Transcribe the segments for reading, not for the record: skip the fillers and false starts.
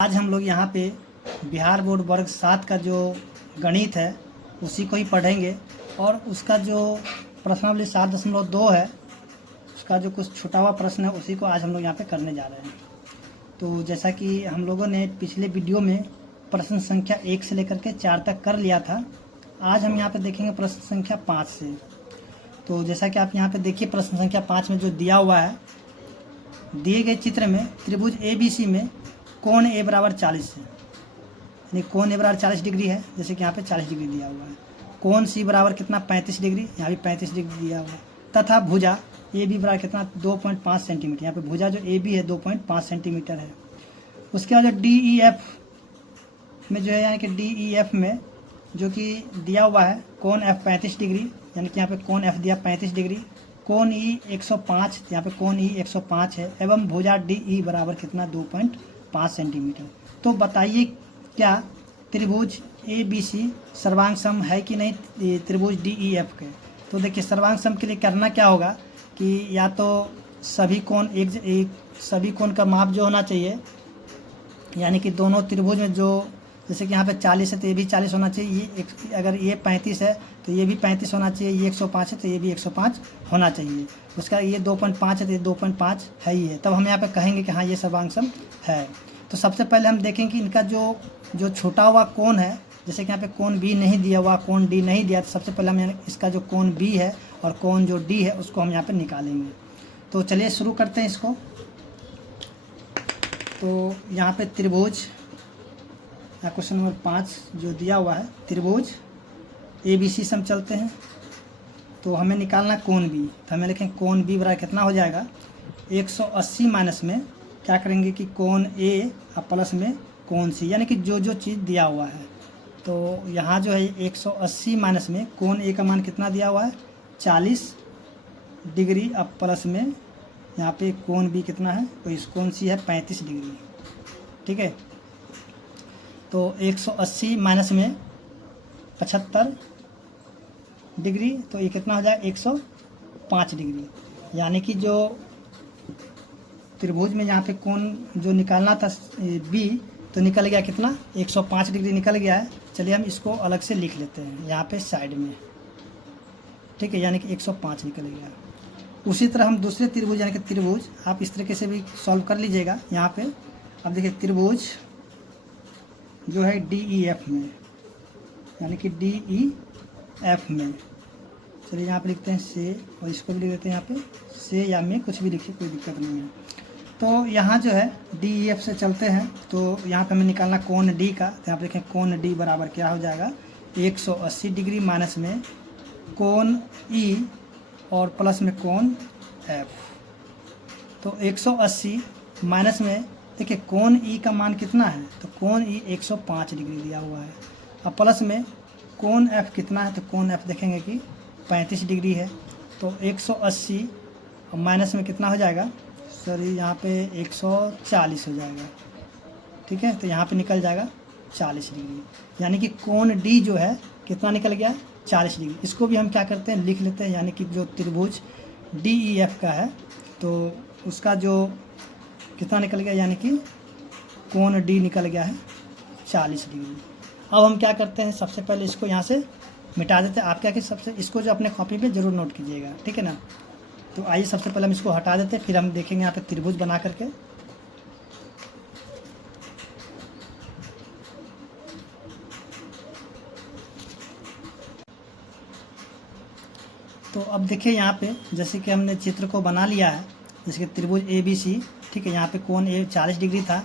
आज हम लोग यहाँ पे बिहार बोर्ड वर्ग 7 का जो गणित है उसी को ही पढ़ेंगे और उसका जो प्रश्नावली 7.2 है उसका जो कुछ छुटा हुआ प्रश्न है उसी को आज हम लोग यहाँ पे करने जा रहे हैं। तो जैसा कि हम लोगों ने पिछले वीडियो में प्रश्न संख्या 1 से लेकर के 4 तक कर लिया था, आज हम यहाँ पे देखेंगे प्रश्न संख्या 5 से। तो जैसा कि आप यहाँ पे देखिए प्रश्न संख्या 5 में जो दिया हुआ है, दिए गए चित्र में त्रिभुज ABC में कोण A बराबर 40 है, यानी कोण A बराबर 40 डिग्री है, जैसे कि यहाँ पे 40 डिग्री दिया हुआ है। कोण C बराबर कितना 35 डिग्री, यहाँ भी 35 डिग्री दिया हुआ है। तथा भुजा AB बराबर कितना 2.5 सेंटीमीटर, यहाँ पे भुजा जो AB है 2.5 सेंटीमीटर है। उसके बाद जो DEF में जो है, यानी कि DEF में जो कि दिया हुआ है कोण F 35 डिग्री, यानी कि यहाँ पे कोण F दिया 35 डिग्री, कोण E 105, यहाँ पे कोण E 105 है, एवं भुजा DE बराबर कितना 2.5 सेंटीमीटर। तो बताइए क्या त्रिभुज ABC सर्वांग सम है कि नहीं त्रिभुज DEF के। तो देखिए सर्वांग सम के लिए करना क्या होगा कि या तो सभी कोण का माप जो होना चाहिए, यानी कि दोनों त्रिभुज में जो, जैसे कि यहाँ पे 40 है तो ये भी 40 होना चाहिए, ये अगर ये 35 है तो ये भी 35 होना चाहिए, ये 105 है तो ये भी 105 होना चाहिए। उसका ये 2.5 है तो ये 2.5 है ही है, तब हम यहाँ पे कहेंगे कि हाँ ये सर्वांग सम है। तो सबसे पहले हम देखेंगे कि इनका जो छोटा हुआ कोण है, जैसे कि यहाँ पे कोण B नहीं दिया हुआ, कोण D नहीं दिया, तो सबसे पहले हम इसका जो कोण B है और कोण जो D है उसको हम यहाँ पे निकालेंगे। तो चलिए शुरू करते हैं इसको। तो यहाँ पे त्रिभुज या क्वेश्चन नंबर 5 जो दिया हुआ है त्रिभुज ABC से हम चलते हैं। तो हमें निकालना कोण B, तो हमें लिखें कोण B बराबर कितना हो जाएगा 180 माइनस में क्या करेंगे कि कोण A और प्लस में कोण C, यानी कि जो चीज़ दिया हुआ है। तो यहाँ जो है 180 माइनस में कोण A का मान कितना दिया हुआ है 40 डिग्री, अब प्लस में यहाँ पे कोण B कितना है, तो इस कोण C है 35 डिग्री, ठीक है। तो 180 माइनस में 75 डिग्री, तो ये कितना हो जाएगा 105 डिग्री, यानी कि जो त्रिभुज में यहाँ पे कोण जो निकालना था B, तो निकल गया कितना 105 डिग्री निकल गया है। चलिए हम इसको अलग से लिख लेते हैं यहाँ पे साइड में, ठीक है, यानी कि 105 निकल गया। उसी तरह हम दूसरे त्रिभुज यानी कि त्रिभुज आप इस तरीके से भी सॉल्व कर लीजिएगा। यहाँ पे अब देखिए त्रिभुज जो है DEF में, यानी कि DEF में, चलिए यहाँ पे लिखते हैं से, और इसको भी लिख देते हैं यहाँ पे से या में, कुछ भी लिखिए कोई दिक्कत नहीं है। तो यहाँ जो है DEF से चलते हैं, तो यहाँ पे हमें निकालना कोण D का, तो यहाँ पे देखें कोण D बराबर क्या हो जाएगा 180 डिग्री माइनस में कोण E और प्लस में कोण F। तो 180 माइनस में देखिए कोण E का मान कितना है, तो कोण E 105 डिग्री दिया हुआ है, अब प्लस में कोण F कितना है, तो कोण F देखेंगे कि 35 डिग्री है। तो 180 और माइनस में कितना हो जाएगा, सॉरी यहाँ पे 140 हो जाएगा, ठीक है। तो यहाँ पे निकल जाएगा 40 डिग्री, यानी कि कोण D जो है कितना निकल गया 40 डिग्री। इसको भी हम क्या करते हैं लिख लेते हैं, यानी कि जो त्रिभुज DEF का है तो उसका जो कितना निकल गया, यानी कि कोण D निकल गया है 40 डिग्री। अब हम क्या करते हैं, सबसे पहले इसको यहाँ से मिटा देते हैं। आप क्या कि सबसे इसको जो अपने कॉपी पे ज़रूर नोट कीजिएगा, ठीक है ना। तो आइए सबसे पहले हम इसको हटा देते हैं, फिर हम देखेंगे यहाँ पे त्रिभुज बना करके। तो अब देखिए यहाँ पे जैसे कि हमने चित्र को बना लिया है, जैसे कि त्रिभुज ABC, ठीक है। यहाँ पे कोण A 40 डिग्री था,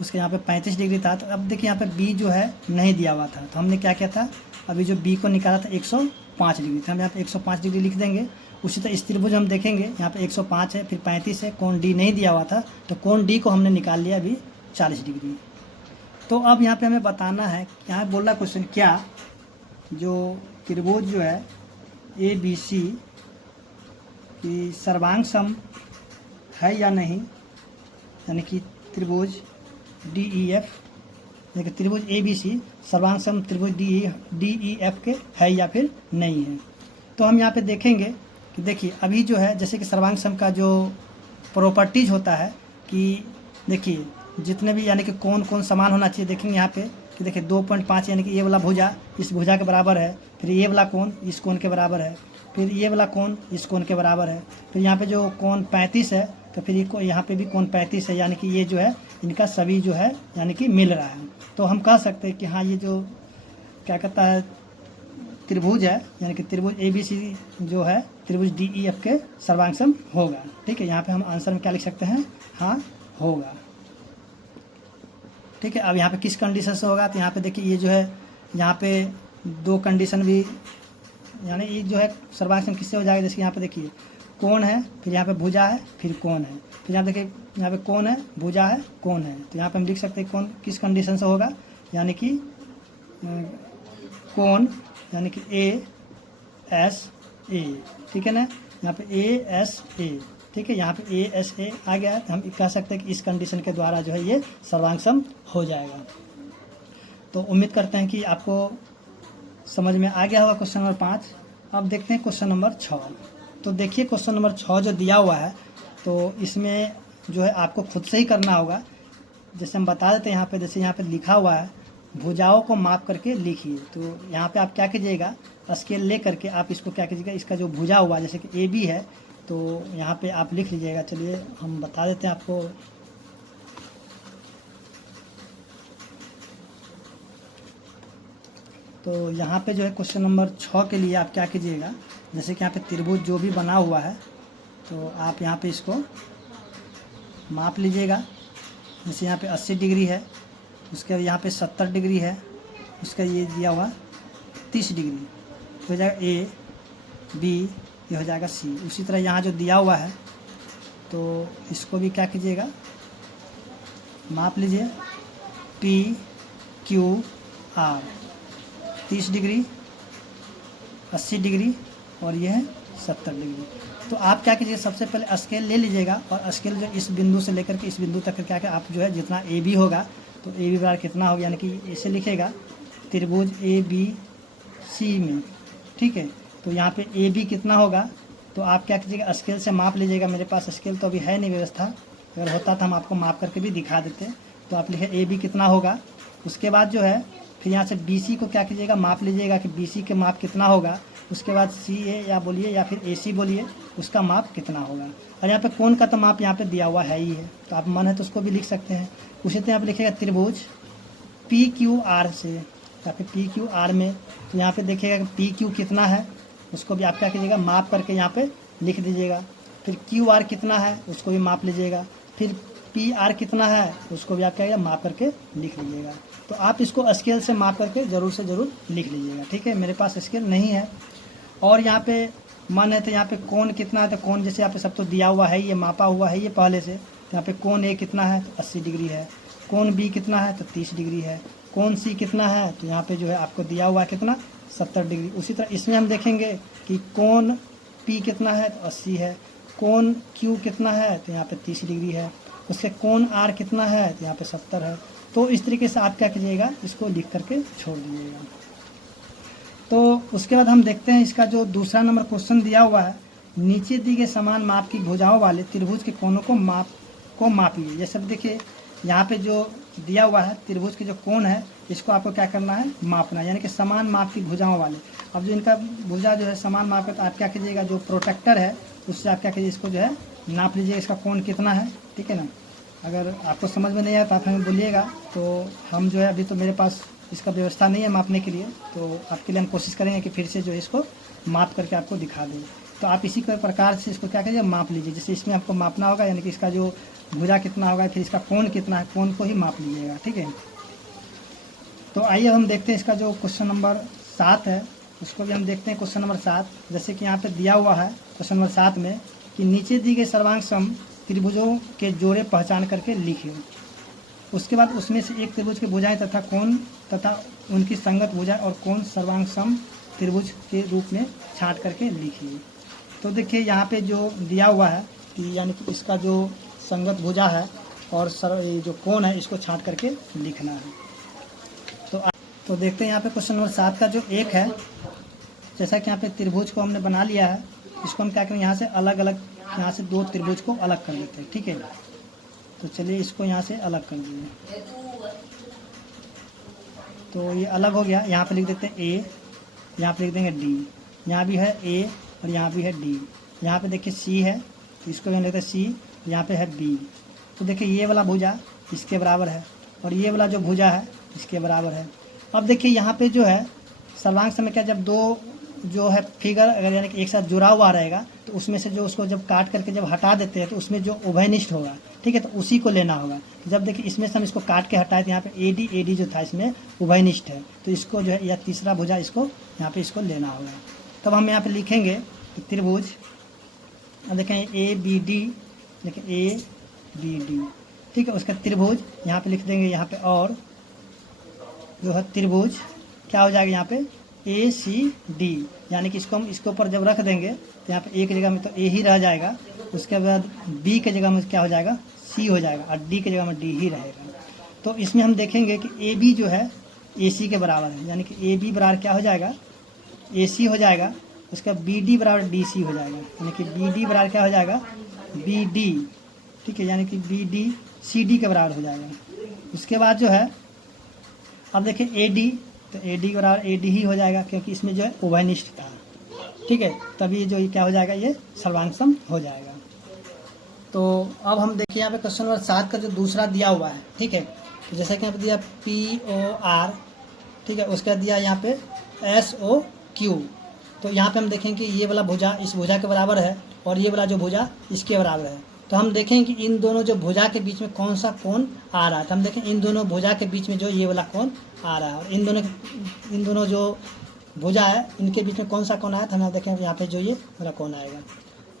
उसके यहाँ पे 35 डिग्री था। तो अब देखिए यहाँ पे B जो है नहीं दिया हुआ था, तो हमने क्या किया था, अभी जो B को निकाला था 105 डिग्री, तो हम यहाँ पे 105 डिग्री लिख देंगे। उसी तरह इस त्रिभुज हम देखेंगे यहाँ पे 105 है, फिर 35 है, कोण D नहीं दिया हुआ था, तो कोण D को हमने निकाल लिया अभी 40 डिग्री। तो अब यहाँ पे हमें बताना है, यहाँ बोल रहा क्वेश्चन क्या जो त्रिभुज जो है ABC की सर्वांग सम है या नहीं, यानी कि त्रिभुज DEF, यानी कि त्रिभुज ABC सर्वांग सम त्रिभुज DEF के है या फिर नहीं है। तो हम यहाँ पे देखेंगे कि देखिए अभी जो है जैसे कि सर्वांग सम का जो प्रॉपर्टीज होता है कि देखिए जितने भी यानी कि कौन कौन समान होना चाहिए देखेंगे यहाँ पे कि देखिए 2.5 यानी कि ये वाला भुजा इस भुजा के बराबर है, फिर ये वाला कोण इस कोण के बराबर है, फिर ये वाला कोण इस कोण के बराबर है, फिर यहाँ पे जो कोण 35 है तो फिर ये यहाँ पे भी कोण 35 है, यानी कि ये जो है इनका सभी जो है यानी कि मिल रहा है। तो हम कह सकते हैं कि हाँ ये जो क्या कहता है त्रिभुज है, यानी कि त्रिभुज ABC जो है त्रिभुज DEF के सर्वांग सम होगा। ठीक है, यहाँ पे हम आंसर में क्या लिख सकते हैं, हाँ होगा। ठीक है, अब यहाँ पे किस कंडीशन से होगा, तो यहाँ पे देखिए ये जो है यहाँ पे दो कंडीशन भी, यानी ये जो है सर्वांग सम किससे हो जाएगा, जैसे यहाँ पे देखिए कोण है, फिर यहाँ पे भुजा है, फिर कोण है, फिर यहाँ देखिए यहाँ पे कोण है, भुजा है, कोण है, तो यहाँ पे हम लिख सकते हैं कौन किस कंडीशन से होगा, यानी कि कोण यानी कि ASA। ठीक है ना, यहाँ पे ASA। ठीक है, यहाँ पे ASA आ गया है, तो हम कह सकते हैं कि इस कंडीशन के द्वारा जो है ये सर्वांग सम हो जाएगा। तो उम्मीद करते हैं कि आपको समझ में आ गया होगा क्वेश्चन नंबर 5। अब देखते हैं क्वेश्चन नंबर 6। तो देखिए क्वेश्चन नंबर 6 जो दिया हुआ है, तो इसमें जो है आपको खुद से ही करना होगा। जैसे हम बता देते हैं यहाँ पे, जैसे यहाँ पे लिखा हुआ है भुजाओं को माप करके लिखिए। तो यहाँ पे आप क्या कीजिएगा, स्केल ले करके आप इसको क्या कीजिएगा, इसका जो भुजा हुआ जैसे कि AB है तो यहाँ पे आप लिख लीजिएगा। चलिए हम बता देते हैं आपको। तो यहाँ पे जो है क्वेश्चन नंबर 6 के लिए आप क्या कीजिएगा, जैसे कि यहाँ पे त्रिभुज जो भी बना हुआ है तो आप यहाँ पे इसको माप लीजिएगा। जैसे यहाँ पे 80 डिग्री है, उसके यहाँ पे 70 डिग्री है, उसका ये दिया हुआ 30 डिग्री, हो जाएगा AB, ये हो जाएगा C। उसी तरह यहाँ जो दिया हुआ है तो इसको भी क्या कीजिएगा, माप लीजिए PQR 30 डिग्री, 80 डिग्री और ये है 70 डिग्री। तो आप क्या कीजिए, सबसे पहले स्केल ले लीजिएगा और स्केल जो इस बिंदु से लेकर के इस बिंदु तक क्या क्या आप जो है जितना AB होगा तो AB बराबर कितना होगा, यानी कि इसे लिखेगा त्रिभुज ABC में। ठीक है, तो यहाँ पे AB कितना होगा, तो आप क्या कीजिएगा स्केल से माप लीजिएगा। मेरे पास स्केल तो अभी है नहीं व्यवस्था, अगर होता तो हम आपको माप करके भी दिखा देते। तो आप लिखे AB कितना होगा, उसके बाद जो है फिर यहाँ से BC को क्या कीजिएगा, माप लीजिएगा कि BC के माप कितना होगा। उसके बाद CA या बोलिए या फिर AC बोलिए, उसका माप कितना होगा। और यहाँ पे कोण का तो माप यहाँ पे दिया हुआ है ही है, तो आप मन है तो उसको भी लिख सकते हैं। उसी तरह आप लिखिएगा त्रिभुज PQR से, या फिर PQR में, तो यहाँ पे देखिएगा कि PQ कितना है, उसको भी आप क्या कीजिएगा माप करके यहाँ पे लिख दीजिएगा। फिर QR कितना है उसको भी माप लीजिएगा। फिर PR कितना है उसको भी आप क्या माप करके लिख लीजिएगा। तो आप इसको स्केल से माप करके ज़रूर से ज़रूर लिख लीजिएगा। ठीक है, मेरे पास स्केल नहीं है। और यहाँ पे मन है तो यहाँ पे कोण कितना है, तो कोण जैसे यहाँ पे सब तो दिया हुआ है, ये मापा हुआ है ये पहले से। तो यहाँ पे कोण A कितना है तो 80 डिग्री है, कोण B कितना है तो 30 डिग्री है, कोण C कितना है तो यहाँ पे जो है आपको दिया हुआ है कितना 70 डिग्री। उसी तरह इसमें हम देखेंगे कि कोण P कितना है तो 80 है, कोण Q कितना है तो यहाँ पे 30 डिग्री है, उसके कोण R कितना है तो यहाँ पे 70 है। तो इस तरीके से आप क्या कीजिएगा, इसको लिख करके छोड़ दीजिएगा। तो उसके बाद हम देखते हैं इसका जो दूसरा नंबर क्वेश्चन दिया हुआ है, नीचे दी गए समान माप की भुजाओं वाले त्रिभुज के कोणों को मापिए। जैसे देखिए यहाँ पे जो दिया हुआ है त्रिभुज के जो कोण है इसको आपको क्या करना है, मापना, यानी कि समान माप की भुजाओं वाले। अब जो इनका भुजा जो है समान माप का, तो आप क्या कीजिएगा जो प्रोटेक्टर है उससे आप क्या कीजिए इसको जो है नाप लीजिएगा, इसका कोण कितना है। ठीक है ना, अगर आपको समझ में नहीं आया तो आप हमें बोलिएगा। तो हम जो है अभी तो मेरे पास इसका व्यवस्था नहीं है मापने के लिए, तो आपके लिए हम कोशिश करेंगे कि फिर से जो है इसको माप करके आपको दिखा दें। तो आप इसी प्रकार से इसको क्या कीजिए माप लीजिए। जैसे इसमें आपको मापना होगा, यानी कि इसका जो भुजा कितना होगा, फिर इसका कोण कितना है, कोण को ही माप लीजिएगा। ठीक है, तो आइए हम देखते हैं इसका जो क्वेश्चन नंबर 7 है उसको भी हम देखते हैं। क्वेश्चन नंबर 7 जैसे कि यहाँ पे दिया हुआ है क्वेश्चन नंबर 7 में कि नीचे दी गई सर्वांग सम त्रिभुजों के जोड़े पहचान करके लिखें। उसके बाद उसमें से एक त्रिभुज की भुजाएं तथा कोण तथा उनकी संगत भुजा और कोण सर्वांग सम त्रिभुज के रूप में छांट करके लिखिए। तो देखिए यहाँ पे जो दिया हुआ है कि यानी कि इसका जो संगत भुजा है और जो कोण है इसको छांट करके लिखना है। तो देखते हैं यहाँ पे क्वेश्चन नंबर 7 का जो 1 है, जैसा कि यहाँ पे त्रिभुज को हमने बना लिया है, इसको हम क्या करें यहाँ से अलग अलग, यहाँ से दो त्रिभुज को अलग कर देते हैं। ठीक है, तो चलिए इसको यहाँ से अलग कर दीजिए। तो ये अलग हो गया। यहाँ पे लिख देते हैं ए, यहाँ पे लिख देंगे डी। यहाँ भी है ए और यहाँ भी है डी। यहाँ पे देखिए सी है, तो इसको भी लिखते हैं सी। यहाँ पे है बी। तो देखिए ये वाला भुजा इसके बराबर है और ये वाला जो भुजा है इसके बराबर है। अब देखिए यहाँ पे जो है सर्वांग समय क्या, जब दो जो है फिगर अगर यानी कि एक साथ जुड़ा हुआ रहेगा तो उसमें से जो उसको जब काट करके जब हटा देते हैं तो उसमें जो उभयनिष्ठ होगा, ठीक है, तो उसी को लेना होगा। जब देखिए इसमें से हम इसको काट के हटाए तो यहाँ पे एडी जो था इसमें उभयनिष्ठ है, तो इसको जो है या तीसरा भुजा इसको यहाँ पे इसको लेना होगा। तब हम यहाँ पे लिखेंगे कि त्रिभुज, अब देखें ए बी डी, देखें ए बी डी, ठीक है, उसका त्रिभुज यहाँ पे लिख देंगे। यहाँ पे और जो है त्रिभुज क्या हो जाएगा यहाँ पे ए सी डी, यानी कि इसको हम इसके ऊपर जब रख देंगे तो यहाँ पे एक जगह में तो ए ही रह जाएगा, उसके बाद बी के जगह में क्या हो जाएगा सी हो जाएगा और डी के जगह में डी ही रहेगा। तो इसमें हम देखेंगे कि ए बी जो है ए सी के बराबर है, यानी कि ए बी बराबर क्या हो जाएगा ए सी हो जाएगा, उसका बी डी बराबर डी सी हो जाएगा, यानी कि बी डी बराबर क्या हो जाएगा बी डी, ठीक है, यानी कि बी डी सी डी के बराबर हो जाएगा। उसके बाद जो है अब देखिए ए डी, तो ए डी बराबर ए डी ही हो जाएगा क्योंकि इसमें जो है उभयनिष्ठ था, ठीक है, तभी जो ये क्या हो जाएगा ये सर्वांग सम हो जाएगा। तो अब हम देखिए यहाँ पे क्वेश्चन नंबर 7 का जो दूसरा दिया हुआ है, ठीक है, तो जैसे कि यहाँ पे दिया पी ओ आर, ठीक है, उसका दिया यहाँ पे एस ओ क्यू। तो यहाँ पे हम देखेंगे कि ये वाला भुजा इस भुजा के बराबर है और ये वाला जो भुजा इसके बराबर है। तो हम देखें कि इन दोनों जो भुजा के बीच में कौन सा कोण आ रहा है। तो हम देखें इन दोनों भुजा के बीच में जो ये वाला कोण आ रहा है और इन दोनों जो भुजा है इनके बीच में कौन सा कोण आया, तो हम देखें यहाँ पे जो ये वाला कोण आएगा।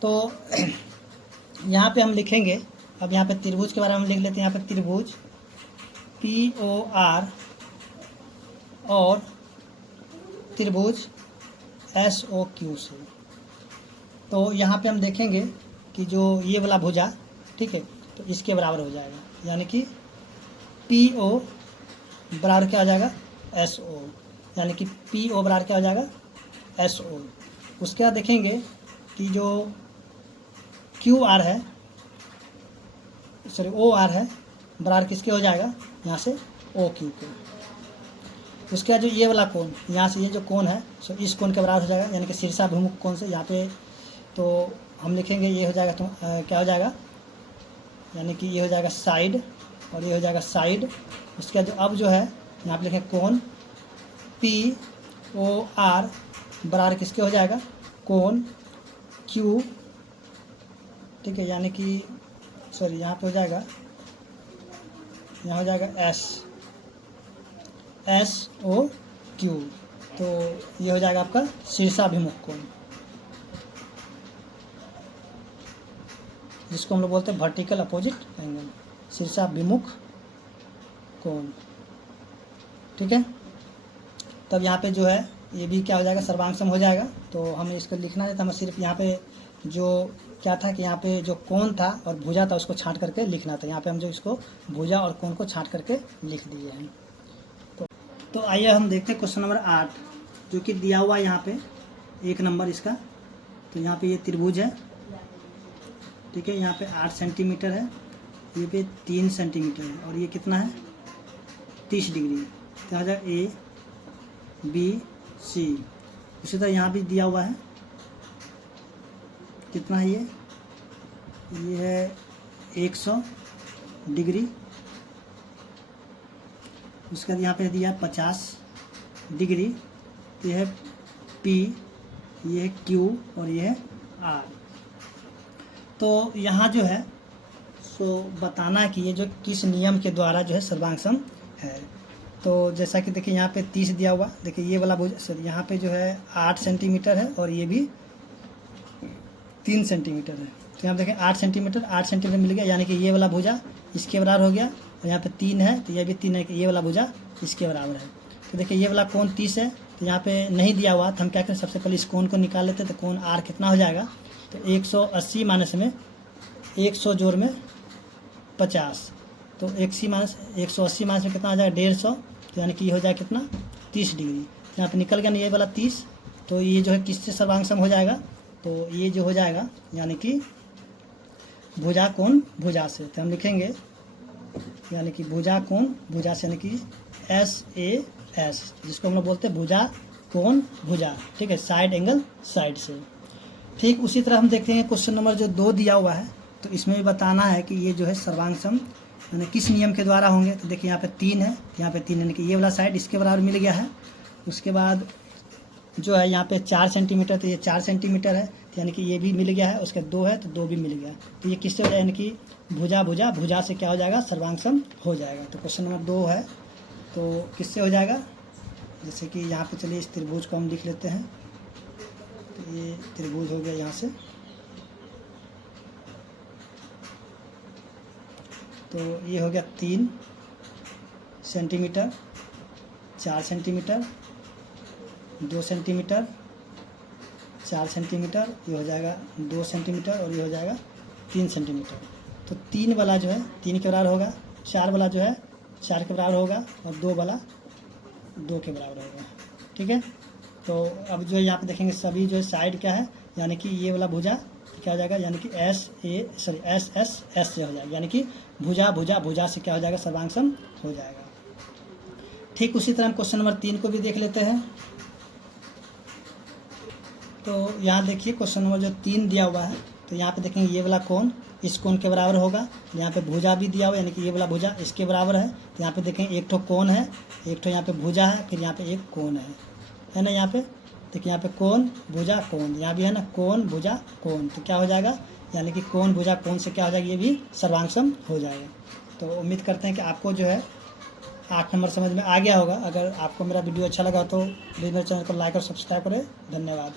तो यहाँ पे हम लिखेंगे, अब यहाँ पे त्रिभुज के बारे में हम लिख लेते हैं। यहाँ पे त्रिभुज पी ओ आर और त्रिभुज एस ओ क्यू से। तो यहाँ पे हम देखेंगे कि जो ये वाला भुजा, ठीक है, तो इसके बराबर हो जाएगा, यानी कि पी ओ बराबर क्या हो जाएगा एस ओ, यानी कि पी ओ बराबर क्या हो जाएगा एस ओ। उसके बाद देखेंगे कि जो क्यू आर है, सॉरी ओ आर है, बराबर किसके हो जाएगा यहाँ से ओ क्यू के। उसके बाद जो ये वाला कोण यहाँ से ये जो कोण है सो इस कोण के बराबर हो जाएगा, यानी कि शीर्षाभिमुख कोण से। यहाँ पे तो हम लिखेंगे ये हो जाएगा तो क्या हो जाएगा, यानी कि ये हो जाएगा साइड और ये हो जाएगा साइड। उसके बाद जो अब जो है यहाँ पे लिखें कोण पी ओ आर बराबर किसके हो जाएगा कोण क्यू, ठीक है, यानी कि सॉरी यहाँ पे हो जाएगा, यहाँ हो जाएगा एस ओ क्यू। तो ये हो जाएगा आपका शीर्षाभिमुख कोण, जिसको हम लोग बोलते हैं वर्टिकल अपोजिट एंगल, शीर्षाभिमुख कोण, ठीक है। तब यहाँ पे जो है ये भी क्या हो जाएगा सर्वांग सम हो जाएगा। तो हमें इसको लिखना नहीं था, हमें सिर्फ यहाँ पे जो क्या था कि यहाँ पे जो कोण था और भुजा था उसको छांट करके लिखना था। यहाँ पे हम जो इसको भुजा और कोण को छांट करके लिख दिए हैं। तो आइए हम देखते हैं क्वेश्चन नंबर 8 जो कि दिया हुआ है यहाँ पे 1 नंबर इसका। तो यहाँ पे ये त्रिभुज है, ठीक है, यहाँ पे 8 सेंटीमीटर है, ये पे 3 सेंटीमीटर है और ये कितना है 30 डिग्री। तो आ जाए ए बी सी। उसी तरह यहाँ भी दिया हुआ है, कितना है ये है 100 डिग्री। उसके बाद यहाँ पे दिया 50 डिग्री। तो ये है पी, ये है क्यू और ये है आर। तो यहाँ जो है सो बताना है कि ये जो किस नियम के द्वारा जो है सर्वांग सम है। तो जैसा कि देखिए यहाँ पे 30 दिया हुआ, देखिए ये वाला सर यहाँ पे जो है 8 सेंटीमीटर है और ये भी 3 सेंटीमीटर है। तो यहाँ देखें 8 सेंटीमीटर मिल गया, यानी कि ये वाला भुजा इसके बराबर हो गया और यहाँ पे 3 है तो ये भी 3 है कि ये वाला भुजा इसके बराबर है। तो देखिए ये वाला कोण 30 है, तो यहाँ पे नहीं दिया हुआ, तो हम क्या करें सबसे पहले इस कोण को निकाल लेते हैं। तो कोण आर कितना हो जाएगा, तो 180 माइनस में 100 जोड़ में 50, तो 180 माइनस में कितना आ जाएगा 150, तो यानी कि ये हो जाएगा कितना 30 डिग्री। तो यहाँ पे निकल गया ना ये वाला 30, तो ये जो है किससे सर्वांग सम हो जाएगा, तो ये जो हो जाएगा यानी कि भुजा कोण भुजा से। तो हम लिखेंगे यानी कि भुजा कोण, भुजा से यानी कि SAS, जिसको हम लोग बोलते हैं भुजा कोण भुजा, ठीक है, साइड एंगल साइड से। ठीक उसी तरह हम देखते हैं क्वेश्चन नंबर जो 2 दिया हुआ है, तो इसमें भी बताना है कि ये जो है सर्वांग सम यानी किस नियम के द्वारा होंगे। तो देखिए यहाँ पे 3 है, यहाँ पे 3 यानी कि ये वाला साइड इसके बराबर मिल गया है। उसके बाद जो है यहाँ पे 4 सेंटीमीटर, तो ये 4 सेंटीमीटर है, तो यानी कि ये भी मिल गया है। उसके 2 है तो 2 भी मिल गया है। तो ये किससे हो जाए, यानी कि भुजा भुजा भुजा से क्या हो जाएगा, सर्वांग सम हो जाएगा। तो क्वेश्चन नंबर 2 है तो किससे हो जाएगा, जैसे कि यहाँ पे चलिए इस त्रिभुज को हम लिख लेते हैं। तो ये त्रिभुज हो गया यहाँ से, तो ये हो गया 3 सेंटीमीटर, 4 सेंटीमीटर, 2 सेंटीमीटर, 4 सेंटीमीटर, ये हो जाएगा 2 सेंटीमीटर और ये हो जाएगा 3 सेंटीमीटर। तो 3 वाला जो है 3 के बराबर होगा, 4 वाला जो है 4 के बराबर होगा और 2 वाला 2 के बराबर होगा, ठीक है। तो अब जो है यहाँ पे देखेंगे सभी जो है साइड क्या है, यानी कि ये वाला भुजा क्या हो जाएगा, यानी कि SS से हो जाएगा, यानी कि भुजा भुजा भुजा से क्या हो जाएगा, सर्वांग सम हो जाएगा। ठीक उसी तरह हम क्वेश्चन नंबर 3 को भी देख लेते हैं। तो यहाँ देखिए क्वेश्चन नंबर जो 3 दिया हुआ है, तो यहाँ पे देखेंगे ये वाला कोण इस कोण के बराबर होगा। यहाँ पे भुजा भी दिया हुआ है, यानी कि ये वाला भुजा इसके बराबर है। तो यहाँ पे देखेंगे एक ठो कोण है, एक ठो यहाँ पे भुजा है, फिर यहाँ पे एक कोण है ना। यहाँ पे देखिए यहाँ पे कोण भुजा कोण, यहाँ भी है ना कोण भुजा कोण, तो क्या हो जाएगा, यानी कि कोण भुजा कोण से क्या हो जाएगा, ये भी सर्वांग सम हो जाएगा। तो उम्मीद करते हैं कि आपको जो है 8 नंबर समझ में आ गया होगा। अगर आपको मेरा वीडियो अच्छा लगा तो प्लीज़ मेरे चैनल को लाइक और सब्सक्राइब करें। धन्यवाद।